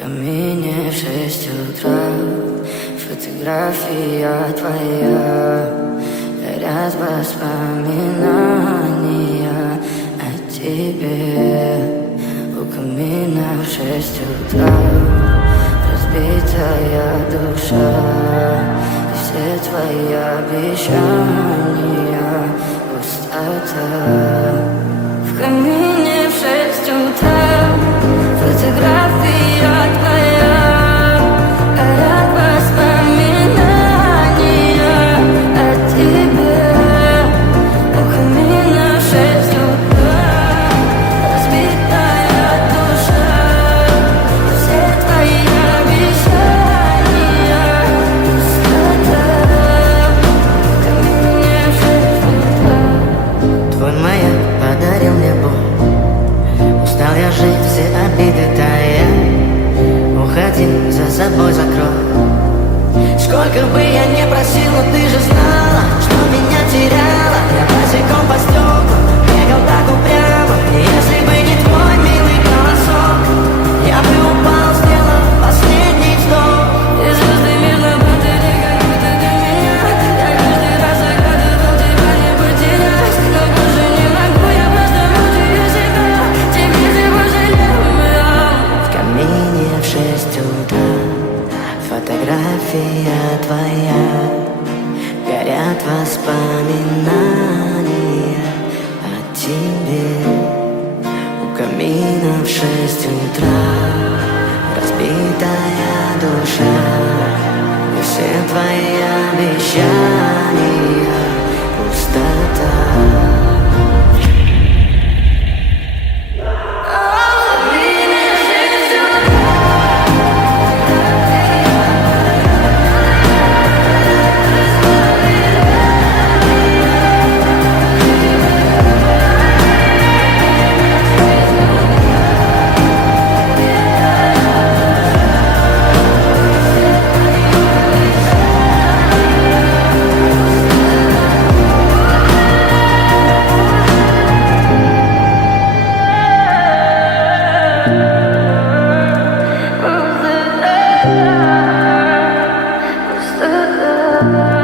камине в 6 утра, фотография твоя, горят воспоминания о тебе. У камина в 6 утра разбитая душа, и все твои обещания пустота. В камине в 6 утра фотография твоя, горят воспоминания о тебе. У камина в 6 утра разбитая душа, все твои обещания пустота. В камине в 6 утра. Твой маяк подарил мне боль, устал я жить, все обиды тая. Уходи, за собой закрой. Сколько бы я не просил, но ты же знала, что меня теряла. Я босиком по стеклам бегал так упрямо, и если бы не твой милый голосок, я бы упал, сделав последний вздох. И звезды мирно падали, как будто для меня. Я каждый раз загадывал тебя не потерять, но больше не могу, я просто мучаю себя. Теперь ты пожалел меня. В камине в 6 утра фотография твоя, горят воспоминания о тебе. У камина в 6 утра разбитая душа, и все твои обещания пустота. Пустота.